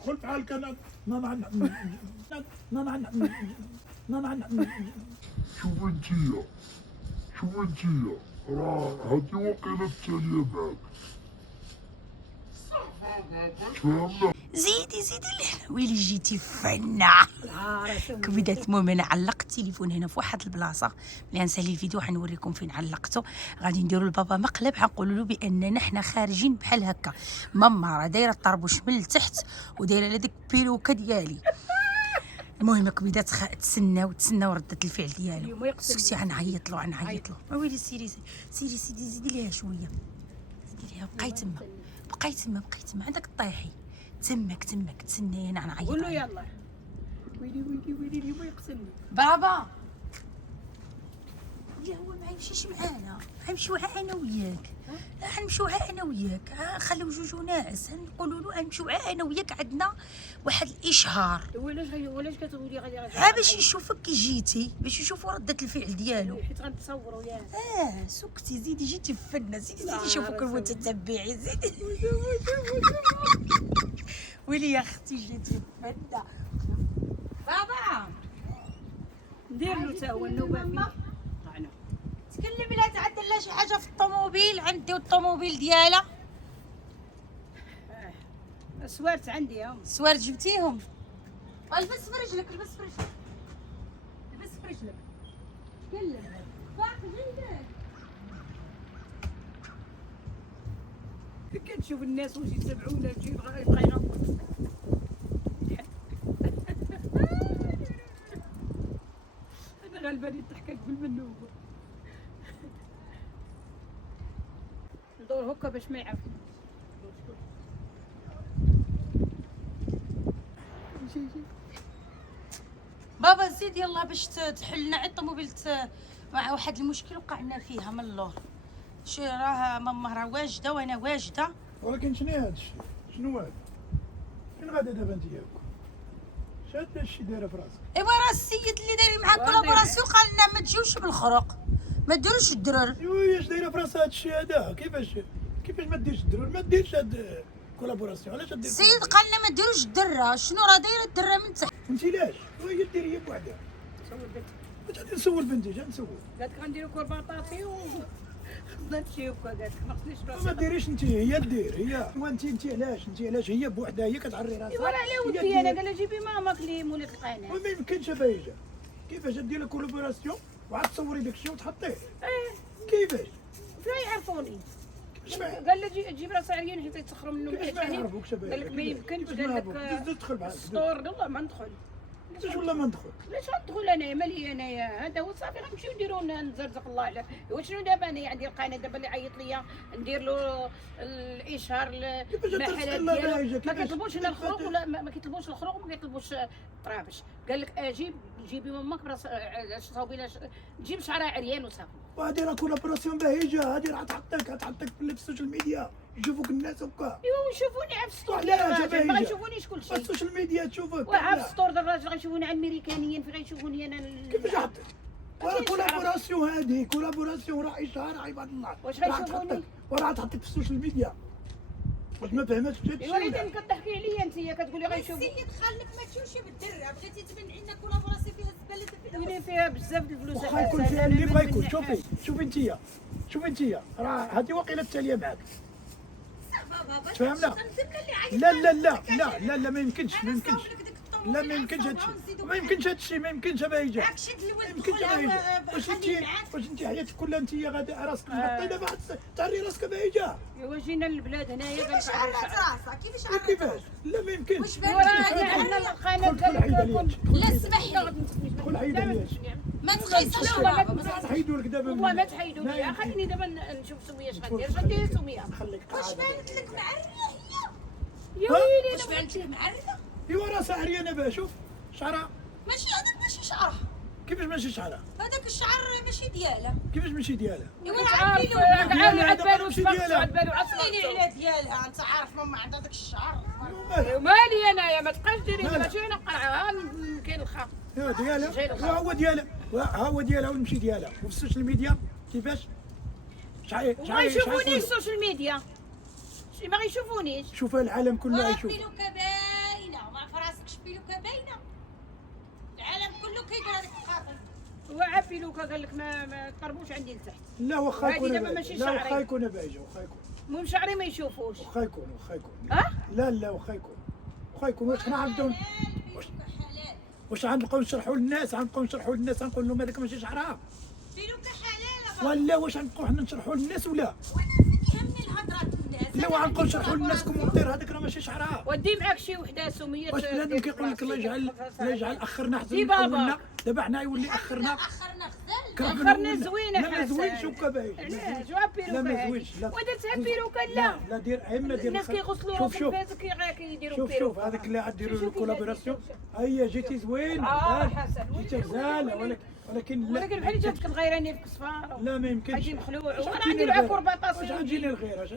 دخل في حالك انا ما شوف انتيا راه هادي وقيلة التالية معاك فهمنا. زيدي ويلي جيتي فنة كبدات. المهم انا علقت التليفون هنا في واحد البلاصه، ملي غنسالي الفيديو حنوريكم فين علقته. غادي نديروا لبابا مقلب، غنقولوا له باننا حنا خارجين بحال هكا. ماما راه دايره الطربوش من التحت ودايره لهاديك البيروكه ديالي. المهم كبدات تسناو رده الفعل ديالو. سكتي غنعيط له ويلي سيري زيدي ليها شويه، زيدي ليها. بقاي تما عندك طيحي تمك تسني. انا غنعيط. قول له يلا. ويلي ما يقتلني. بابا يا هو ما يمشيش معانا، غنمشيو انا وياك. لا غنمشيو انا وياك، خليو جوج ناس نقولوا له غنمشيو انا وياك. عندنا واحد الاشهار. ولاش كتقولي غادي باش يشوفك كي جيتي، باش يشوفوا رده الفعل ديالو. حيت غنتصوروا ياك. سكتي زيدي جيتي فنه. زيدي شوفوك المتتبعين. زيدي ويلي يا اختي جيتي فنه. بابا ندير له تا هو النوبه فيه. تكلمي لا تعدل لا شي حاجه في الطوموبيل. عندي الطوموبيل ديالها. السوارت عندي هم. السوارت جبتيهم؟ البس في رجلك تكلم فاق جلدك. كنشوف الناس واش يتبعونا يجي يبقى ينوض. انا غالباني الضحكه قبل من النوبه. ندور هكا باش ما يعرف. بابا زيد يلا باش تحلنا على الطوموبيل. مع واحد المشكل وقعنا فيها من اللور. شي راه ماما راه واجده وانا واجده. ولكن شنو هذا الشيء؟ شنو هذا؟ فين غادا دابا انت ياك؟ شاد الشيء دايره في راسك؟ ايوا راه السيد اللي داير معاه كولابوراسيون قال لنا ما تجيوش بالخرق، ما ديروش الدرر. ايوا اش دايره في راسها هذا الشيء هذا؟ كيفاش ما ديرش الدرور؟ ما ديرش هاد كولابوراسيون. علاش دير؟ السيد قال لنا ما ديروش الدره. شنو راه دايره الدره من تحت. انت علاش؟ وهي دير هي بوحدها. صور بنتي. واش غادي نسول بنتي؟ اش غنسول؟ قالت لك غنديرو كورباطاطي و خدنا نمشي هكا. قالت لك ما خصنيش ما راسي. ديريش انت، هي دير هي. وانت علاش هي بوحدها هي كتعري راسها؟ ايوا راه على ودي انا. قال لها جيبي ماماك اللي مولات القناه. وما يمكنش بايجه. كيفاش دير كولابوراسيون وعاد تصوري داك الشيء وتحطيه؟ كيفاش؟ فين يعرفوني؟ كيفاش قال لها جيب راسها عريان حتى يتسخروا منه. كيفاش ما يعرفوكش بايجه؟ قال لك ما يمكنش. قال لك تدخل معاك السطور. والله ما ندخل. علاش والله ما ندخل؟ علاش غندخل انايا؟ مالي انايا؟ هذا هو صافي. غنمشيو نديرو نزرزق الله على. وشنو دابا انايا عندي القناه دابا اللي عيط ليا ندير له الاشهار المحلات ديالو. ما كيطلبوش هنا الخروق ولا ما كيطلبوش الخروق وما كيطلبوش الطرابش. قال لك جيبي ماماك براس صاوبي جيب شعرها عريان وصافي. وهادي راه كولابوراسيون باهجه. هادي راه تعطيك في السوشيال ميديا يشوفوك الناس هكا. ايوا ويشوفوني على السطور علاش ديال الراجل. باهجة؟ ما غيشوفونيش كلشي. السوشيال ميديا تشوفك. وعلى السطور ديال الراجل غيشوفوني على الامريكانيين. فين غيشوفوني انا كيفاش عطيك؟ وراه كولابوراسيون. هادي كولابوراسيون راه اشهار عباد الله. واش غيشوفوني؟ وراه تحطك في السوشيال ميديا. واش ما فهمتش هادشي؟ ايوا اذا كتضحكي عليا انت كتقولي غيشوفوا. السيد قال لك ما تمشيوش بالدره. بغيتي تبان عندنا كولابوراسيون فيها الزباله. وين فيها بزاف د الفلوس. واخا يكون فيها اللي بغا يكون. شوفي انتيا راه هادي وقيله التاليه معاك. فهمنا؟ لا ما يمكنش لا ما يمكنش هادشي. ما يمكنش بايجه. واش انت حياتك كلها انت غادي راسك مغطي دابا تعري راسك بايجه؟ ايوا جينا للبلاد هنايا. كيفاش عرات راسها؟ كيفاش؟ لا ما يمكنش. واش عندنا القناه لا اسمح لي كل حيدة ليش؟ ما تخيصش بابا. ما حيدوا لك دابا. والله ما تحيدوا لي. خليني دابا نشوف سميه. اش غندير سميه؟ خليك واش قاعده. بانت لك معريه هي؟ يا ويلي واش بانت لك معريه؟ ايوا راسها عريانه بها. شوف شعرها. ماشي هذاك ماشي شعرها. كيفاش ماشي شعرها؟ هذاك الشعر ماشي ديالها. كيفاش ماشي ديالها؟ ايوا عارف عارفين. عاد بالو شباب. عاد بالو عطيني على ديالها. انت عارف ماما عندها داك الشعر. مالي انايا. ما تبقاش ديري ماشي انا قرعه. كاين الخاف. ايوا ديالها. ها هو ديالها ونمشي ديالها. وفي السوشيال ميديا كيفاش؟ ما يشوفونيش السوشيال ميديا. ما غيشوفونيش. شوفها العالم كله يشوف. باينه. بيلوكا باينه، العالم كله كيدير هذاك القاتل. هو عافي لوكا قال لك ما تقربوش عندي لتحت. لا واخا هادي يكون دابا ماشي لا شعري. واخا يكون بايجه واخا يكون المهم شعري ما يشوفوش. واخا يكون واخا يكون اه لا لا واخا يكون واخا يكون. واش حنا غنبداو واش غنبقاو نشرحوا للناس غنقول لهم هذاك ماشي شعرها بيلوكا حلال ولا واش غنبقاو حنا نشرحوا للناس ولا فهمني الهضره الناس. لا غنبقاو نشرحوا للناس كومونتير هذاك راه ماشي شعرها. ودي معاك شي وحده سميه. واش بنادم كيقول لك الله يجعل اخرنا دي حسن بابا. اولنا دابا حنا يولي اخرنا اخرنا غزال. كرهنا اخرنا أولنا. زوينه لا ما حسن. زوينش وكا باين علاش جوا بيروكا لا ما هادي. زوينش لا ودرتها بيروكا لا. لا دير اما دير الناس كيغسلوا شوف راسهم شوف فاس كيديروا شوف بيروكا. هذاك اللي غديروا شوف كيف الكولابوراسيون شوف. هيا جيتي زوين حسن. جيتي غزاله ولكن لا ولكن بحال جاتك الغيراني في كصفار. لا ما يمكنش غادي مخلوع واش وانا غتجيني غندير معاك الغيرة؟ كرباطاسيون. واش غتجيني الغيره اش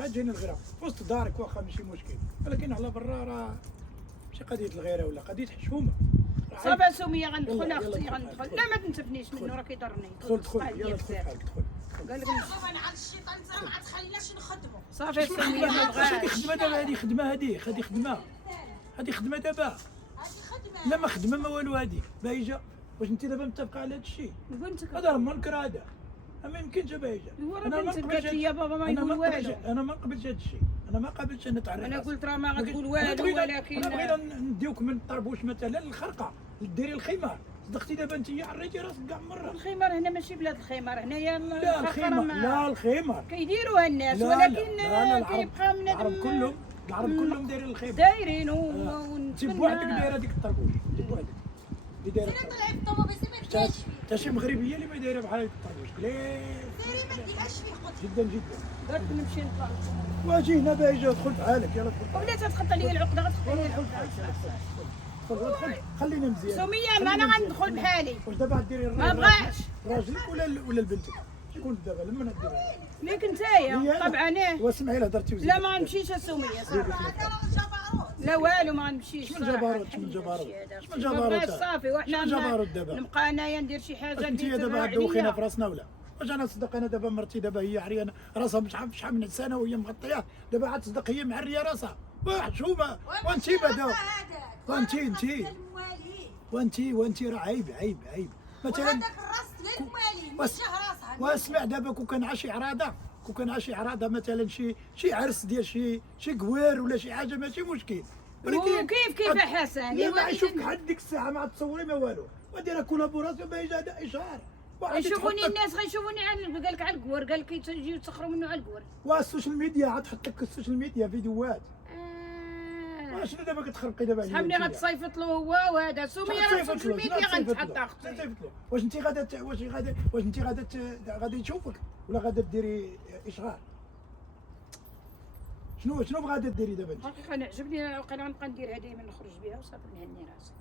غتجيني الغيره في وسط دارك واخا ماشي مشكل ولكن على برا راه ماشي قضيه الغيره ولا قضيه حشومه. صافا سميه غندخل يلا، اختي يلا، غندخل. دخل. لا ما تنتفنيش منه راه كيضرني. دخل يلا دخل حالك دخل قال لك بابا نعاد الشيطان ترى ما تخليناش نخدموا. صافي سميه ما واش هذه بغاش. خدمه دابا هذه خدمه هذه خدمه دابا هذه خدمه. لا ما خدمه ما والو هذه بايجه. واش انت دابا متفقه على هذا الشيء؟ قلت لك هذا راه منكر هذا ما يمكنش بايجه. هو راه بنت قالت لي يا بابا ما يقول والو. انا ما قبلتش هذا الشيء انا ما قبلتش ان نتعرف. انا قلت راه ما غتقول والو ولكن انا بغينا نديوك من الطربوش مثلا للخرقه ديري الخمار صدقتي دابا انت عريتي راسك كاع مره. الخمار هنا ماشي بلاد الخمار هنايا لا الخمار لا الخمار كيديروها الناس لا ولكن لا كيبقى العرب كلهم دايرين الخمار. دايرين انت بوحدك دايره هذيك الطربوش انت بوحدك اللي دايره انا طلعت الطوموبيل ما كاينش فيه. حتى شي مغربيه اللي ما دايره بحال هذيك الطربوش قليل دايرين ما ديرهاش فيه قلت. جدا جدا. درت نمشي نطلع واجي هنا بايجه ادخل بحالك يلا ادخل وبدات تخط لي العقده غتخط لي ادخل العقده. خلينا مزيان. سميه ما انا غندخل بحالي واش دابا غديري ما بغاش. راجلك ولا لبنتك؟ شكون دابا لمن غديريها؟ ليك نتايا طبعا واسمعي لا هضرتي لا ما غنمشيش سميه صافي. لا والو ما غنمشيش. شمن جبروت شمن جبروت صافي وحنا شمن جبروت دابا نبقى انايا ندير شي حاجه انت دابا دوخينا في راسنا ولا واش انا تصدق انا دابا مرتي دابا هي عريانه راسها مش عارف شحال من سنه وهي مغطيه دابا عاد تصدق هي معريه راسها وحشومه وانت بدا وانت راه عيب مثلا وهذاك الراس للموالي مش راسها. واسمع دابا كون كان عشي عراضه مثلا شي عرس ديال شي قوير ولا شي حاجه ماشي مشكل كيف حسن لا ما يشوفك لحد ديك الساعه ما تصوري ما والو ودير كولابوراسيون باش هذا اشهار يشوفوني الناس غيشوفوني قال لك على القور قال لك يجيو يتسخروا منه على القور. والسوشيال ميديا عاد تحط لك السوشيال ميديا فيديوهات شنو دابا كتخربقي دابا عليا صحابني غتصيفط له هو وهذا سميه راه السوشيال ميديا غنتحط اختي. واش انت غادي تشوفك ولا غادا ديري اشغال شنو غادا ديري دابا انت؟ حقيقه انا عجبني وقيلا غنبقى نديرها دائما نخرج بها وصافي نهني راسي.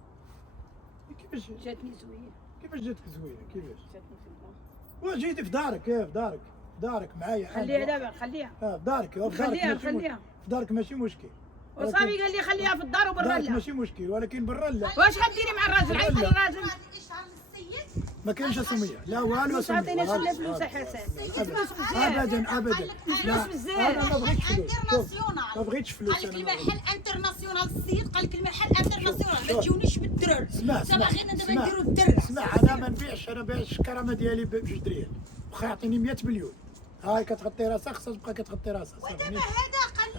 كيفاش جاتني زوينه جاتك زوينه كيفاش جاتني في البلان. وجيتي في دارك معايا خليها دابا خليها في دارك خليها في دارك ماشي مشكل وصافي قال لي خليها في الدار وبرا دارك لا. ماشي مشكل ولكن برا لا واش غديري مع الراجل عيط الراجل ما كاينش سميه لا والو ما سميه تعطينيش الا فلوس حسن فلوس بزاف ابدا فلوس بزاف. انا ما بغيتش فلوس ما بغيتش فلوس قال لك المحل انترناسيونال السيد قال لك المحل انترناسيونال ما تجونيش بالدرر. اسمع باغينا دابا نديروا الدرر. اسمع انا ما نبيعش انا بايع الكرامه ديالي بجوج دريال واخا يعطيني 100 مليون هاي كتغطي راسها خصها تبقى كتغطي راسها ودابا هذا قال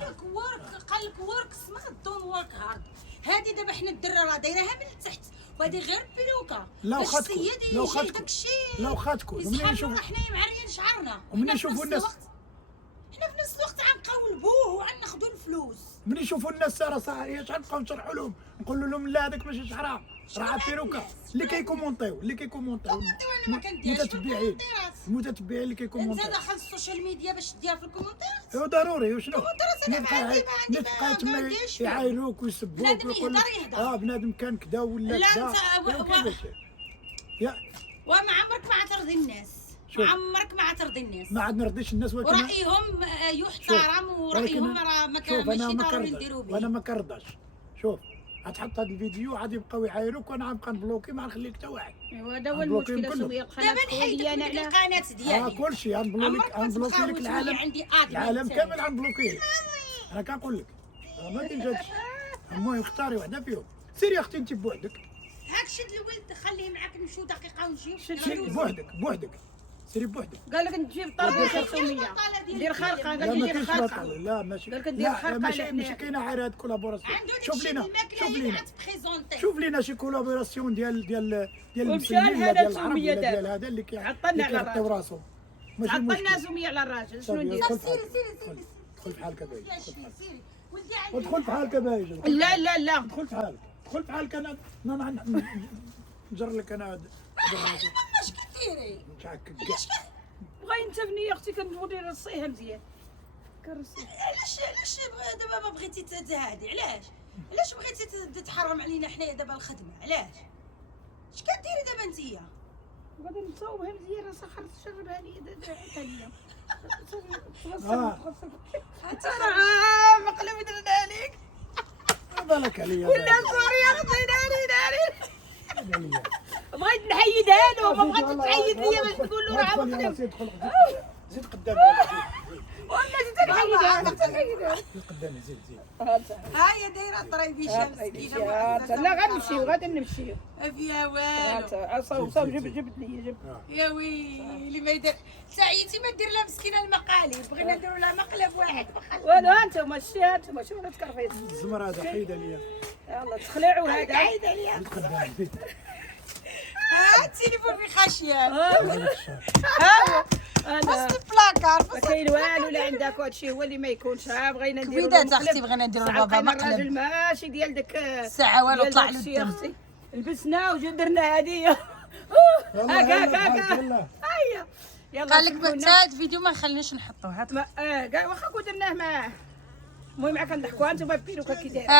لك ورك سمارت دون ورك هارد. هذه دابا حنا الدرة راه دايرها من التحت وهذه غير بلوكه باش السيد يجي داكشي لو خاتكم ومنين يشوفوا حنايا معريين شعرنا ومنين يشوفوا الناس حنا في نفس الوقت غنقولبوه وغناخذوا الفلوس. ملي يشوفوا الناس راه صاحيه شغنبقاو نشرحوا لهم نقولوا لهم لا هذاك ماشي شعرها راه بيروكا اللي كيكومونطيو انا ما كنديرش المتتبعين اللي كيكومونطيو. انت داخل السوشيال ميديا باش دير في الكومنتات ايوا ضروري وشنو نتبقى تما يعايروك ويسبوك بنادم يهضر بنادم كان كذا ولا كذا وما عمرك ما ترضي الناس عمرك ما ترضي الناس ما عاد نرضيش الناس ورأيهم يحترم ورأيهم راه ماشي ضروري نديرو به وانا ما كنرضاش. شوف غتحط هذا الفيديو عاد يبقاو يعايروك وانا غنبقى نبلوكي ما نخليك حتى واحد. ايوا هذا هو المشكل سميه دابا نحيدك من ديك القناه ديالي كلشي غنبلوكي لك العالم عندي العالم كامل غنبلوكيه انا كنقول لك ما كاينش المهم اختاري وحده فيهم. سيري يا اختي انت بوحدك. هاك شد الولد خليه معاك نمشيو دقيقه ونجيو. سيري بوحدك سيري بوحدك. قال لك تجيب طلب 500 دير خرقه، قال لا لك ما دير كاينش خرقه. بطل، لا ماشي. قالك ندير خرقة ماشي كاينه عاد هاد كولابوراسيون. شوف لينا لينا شي كولابوراسيون ديال ومشى المسلمين هذا ولا سمية ديال العرب ولا دابا. ديال هذا اللي عطلنا على كيعطيو الراجل. راسهم. ماشي عطلنا مشكل. زمية على الراجل، شنو صافي، ندير؟ دخل سيري دخل في حالك باهي. سيري ولدي ودخل في حالك باهي. لا لا لا دخل في حالك، دخل في حالك. انا نجر لك انا هذا. اش كديري نشعك بغا انت بنية اختي كنبغي نرصيها مزيان. كرصيها. علاش دابا ما بغيتي تهادي؟ علاش بغيتي تحرم علينا حنايا دابا الخدمه؟ علاش اش كديري دابا نتيا؟ غادي نصاوبها مزيان راه سخرت تشربها لي حتى مقلب درنا عليك بالك عليا. ولا سوريا خطينا لي بغيت نحيدها له ما بغيتش تعيد لي باش تقول له راه مقلب. زيد قدامي. ولا زيد نحيدها زيد قدامي. زيد. ها هي دايره طريبي مسكينه. لا غنمشيو غادي نمشيو. ما فيها والو. صاوب جبت لي جبت. يا ويلي ما يدير سعيتي ما دير لها مسكينه المقالب، بغينا نديروا لها مقلب واحد. وانا انتم انتم شنو تكرفيت؟ الزمر هذا حيد عليا. يلا تخلعوا هذا. عيد عليا. زيد قدامي. زيد. ها التليفون في خاشيه. انا فصل البلاكار ما كاين والو لا عندك هادشي هو اللي ما يكونش. بغينا نديروا كبيدات اختي بغينا نديروا لبابا مقلب. الراجل ماشي ديال داك ساعه والو ديال طلع داك له الشيء الدم. اختي. لبسنا درنا هديه. هكا يلا قال لك سمحونا. بنت هاد الفيديو ما نخليناش نحطوه. هات كاع واخا كون درناه معاه. المهم عا كنضحكوا انتم بينو كي داير.